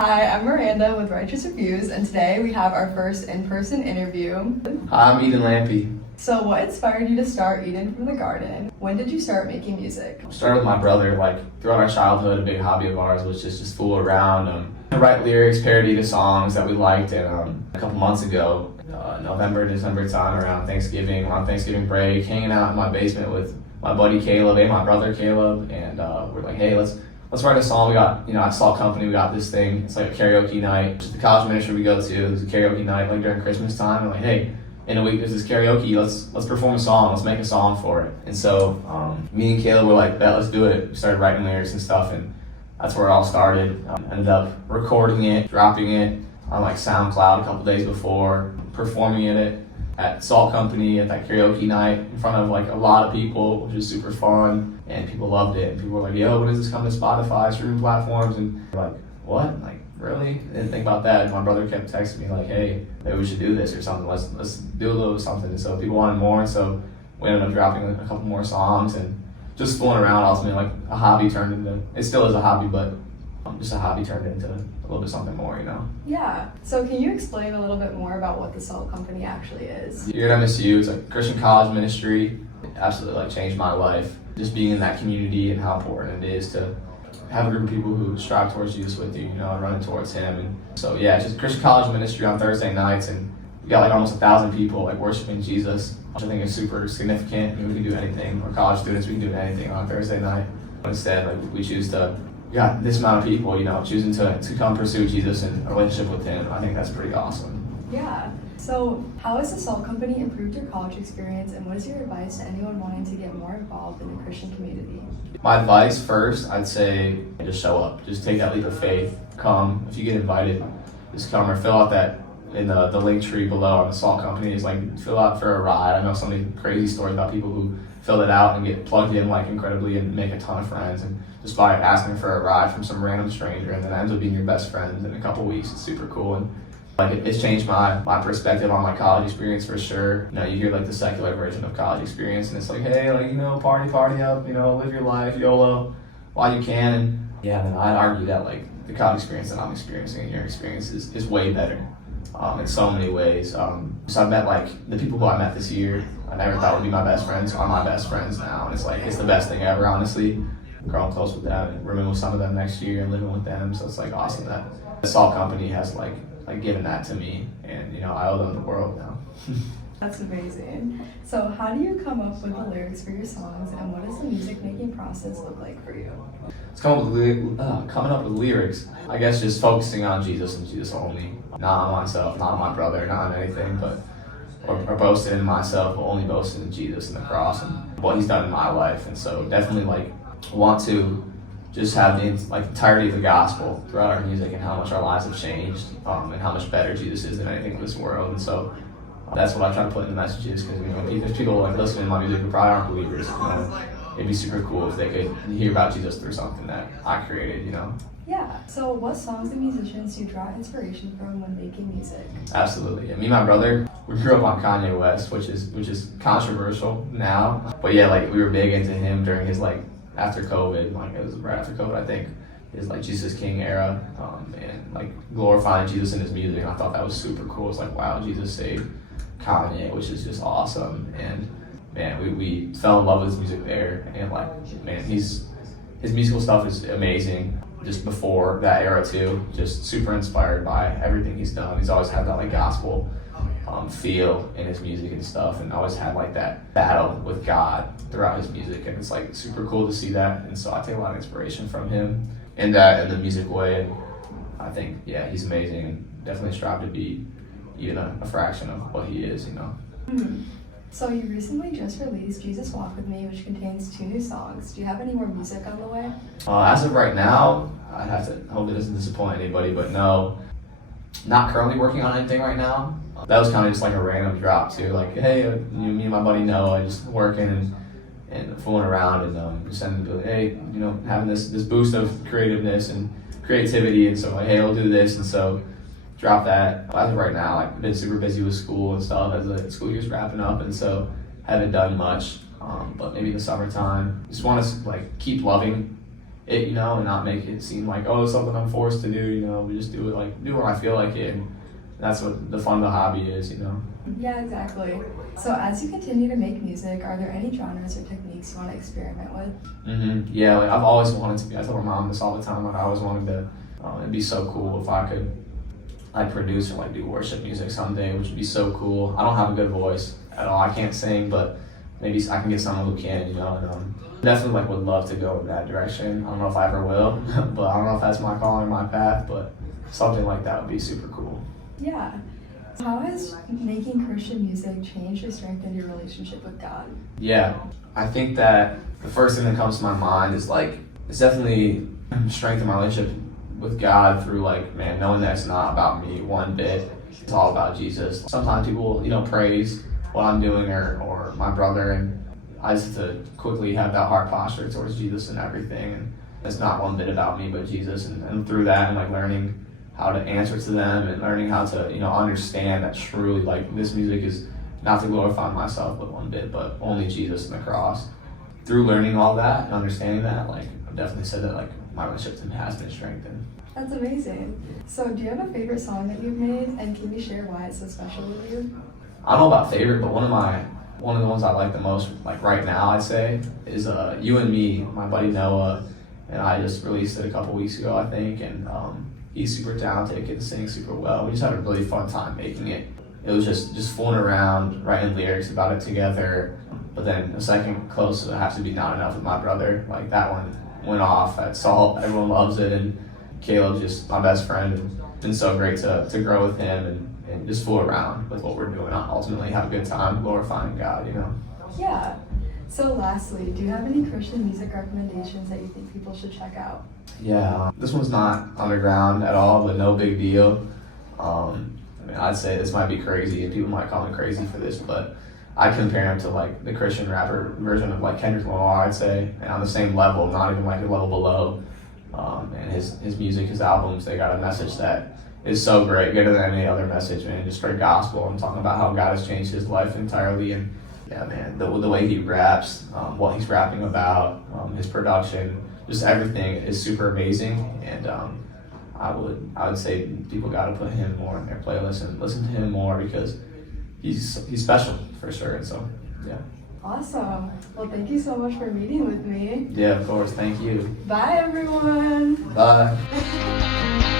Hi, I'm Miranda with Righteous Reviews, and today we have our first in-person interview. Hi, I'm Eden Lampy. So what inspired you to start Eden from the Garden? When did you start making music? Started with my brother, throughout our childhood, a big hobby of ours was just fool around, write lyrics, parody to songs that we liked, and a couple months ago, November, December time, around Thanksgiving, we're on Thanksgiving break, hanging out in my basement with my buddy Caleb and my brother Caleb, and we're like, hey, let's write a song. We got, at Salt Company, we got this thing. It's like a karaoke night. Just the college ministry we go to, there's a karaoke night during Christmas time. We're like, hey, in a week there's this karaoke. Let's perform a song. Let's make a song for it. And so me and Caleb were like, let's do it. We started writing lyrics and stuff, and that's where it all started. Ended up recording it, dropping it on SoundCloud a couple days before, performing it at Salt Company at that karaoke night in front of a lot of people, which was super fun, and people loved it. And people were like, yo, when does this come to Spotify, streaming platforms? And we're like, what? Really? Didn't think about that. And my brother kept texting me hey, maybe we should do this or something. Let's do a little something. And so people wanted more, and so we ended up dropping a couple more songs and just fooling around. Ultimately, a hobby turned into, it still is a hobby, but just a hobby turned into a little bit something more, Yeah. So can you explain a little bit more about what the Salt Company actually is? Here at MSU, it's a Christian college ministry. It absolutely changed my life. Just being in that community and how important it is to have a group of people who strive towards Jesus with you, and running towards Him. And so yeah, it's just Christian college ministry on Thursday nights, and we got almost 1,000 people worshiping Jesus, which I think is super significant. We can do anything. We're college students, we can do anything on Thursday night. But instead, we choose to. We got this amount of people, choosing to come pursue Jesus and a relationship with Him. I think that's pretty awesome. Yeah. So how has the Salt Company improved your college experience, and what is your advice to anyone wanting to get more involved in the Christian community? My advice first, I'd say just show up. Just take that leap of faith. Come. If you get invited, just come or fill out that in the link tree below on the Salt Company. Is fill out for a ride. I know so many crazy stories about people who fill it out and get plugged in incredibly and make a ton of friends, and just by asking for a ride from some random stranger, and then ends up being your best friend in a couple weeks. It's super cool, and it's changed my perspective on my college experience for sure. You hear the secular version of college experience, and it's hey, party up, live your life, YOLO, while you can. And yeah, then I'd argue that the college experience that I'm experiencing and your experience is way better in so many ways. So I met the people who I met this year, I never thought would be my best friends, are my best friends now, and it's the best thing ever, honestly. Growing close with them and rooming with some of them next year and living with them, so it's awesome that the Salt Company has given that to me, and I owe them the world now. That's amazing. So how do you come up with the lyrics for your songs, and what does the music making process look like for you? It's coming up with lyrics. I guess just focusing on Jesus and Jesus only, not on myself, not on my brother, not on anything, but or boasting in myself, but only boasting in Jesus and the cross and what He's done in my life. And so definitely want to just have the entirety of the gospel throughout our music, and how much our lives have changed, and how much better Jesus is than anything in this world. And so that's what I try to put in the messages, because if people listening to my music who probably aren't believers, it'd be super cool if they could hear about Jesus through something that I created, Yeah. So what songs and musicians do you draw inspiration from when making music? Absolutely. Yeah, me and my brother, we grew up on Kanye West, which is controversial now, but yeah, we were big into him during his after COVID, it was right after COVID, I think, his Jesus King era, and glorifying Jesus in his music. And I thought that was super cool. It's wow, Jesus saved Kanye, which is just awesome. And man, we fell in love with his music there, and man, his musical stuff is amazing. Just before that era too, just super inspired by everything he's done. He's always had that gospel feel in his music and stuff, and always had that battle with God throughout his music, and it's super cool to see that. And so I take a lot of inspiration from him in that, in the music way, and I think he's amazing, and definitely strive to be even a fraction of what he is. Mm-hmm. So you recently just released Jesus Walk With Me, which contains 2 new songs. Do you have any more music on the way? As of right now, I have to hope it doesn't disappoint anybody, but no, not currently working on anything right now. That was kind of just a random drop too, hey, me and my buddy Noah just working and fooling around, and just sending them, hey, having this boost of creativeness and creativity, and so hey, we'll do this, and so drop that. As of right now, I've been super busy with school and stuff as the school year's wrapping up, and so haven't done much. But maybe in the summertime, just want to keep loving it, you know, and not make it seem like, oh, it's something I'm forced to do, you know. We just do it like, do when I feel like it. And that's what the fun of the hobby is, you know. Yeah, exactly. So as you continue to make music, are there any genres or techniques you want to experiment with? Yeah, like I've always wanted to be, I tell my mom this all the time, like I always wanted to, it'd be so cool if I could like produce or like do worship music someday, which would be so cool. I don't have a good voice at all. I can't sing, but maybe I can get someone who can, you know. And definitely like would love to go in that direction. I don't know if I ever will, but I don't know if that's my calling, my path, but something like that would be super cool. Yeah. How has making Christian music changed or strengthened your relationship with God? Yeah, I think that the first thing that comes to my mind is like, it's definitely strengthened my relationship with God through like, man, knowing that it's not about me one bit. It's all about Jesus. Sometimes people, you know, praise what I'm doing or my brother, and I just have to quickly have that heart posture towards Jesus and everything. And it's not one bit about me but Jesus, and through that and like learning how to answer to them and learning how to, you know, understand that truly like this music is not to glorify myself but one bit, but only Jesus and the cross. Through learning all that and understanding that, like I've definitely said that like my relationship to him has been strengthened. That's amazing. So do you have a favorite song that you've made, and can you share why it's so special with you? I don't know about favorite, but one of the ones I like the most, like right now I'd say, is You and Me. My buddy Noah and I just released it a couple weeks ago, I think, and he's super talented, can sing super well. We just had a really fun time making it. It was just fooling around, writing lyrics about it together. But then a second close to It Has to Be Not Enough with my brother. Like that one went off at Salt. Everyone loves it, and Caleb's just my best friend. It's been so great to grow with him and just fool around with what we're doing. Ultimately have a good time glorifying God, you know. Yeah. So lastly, do you have any Christian music recommendations that you think people should check out? Yeah, this one's not underground at all, but no big deal. I mean, I'd say this might be crazy, and people might call me crazy for this, but I compare him to like the Christian rapper version of like Kendrick Lamar, I'd say, and on the same level, not even like a level below. And his music, his albums, they got a message that is so great, greater than any other message, man. Just straight gospel and talking about how God has changed his life entirely. And yeah, man, the way he raps, what he's rapping about, his production, just everything is super amazing. And I would say people got to put him more in their playlist and listen to him more, because he's special for sure. And so yeah. Awesome. Well, thank you so much for meeting with me. Yeah, of course. Thank you. Bye, everyone. Bye.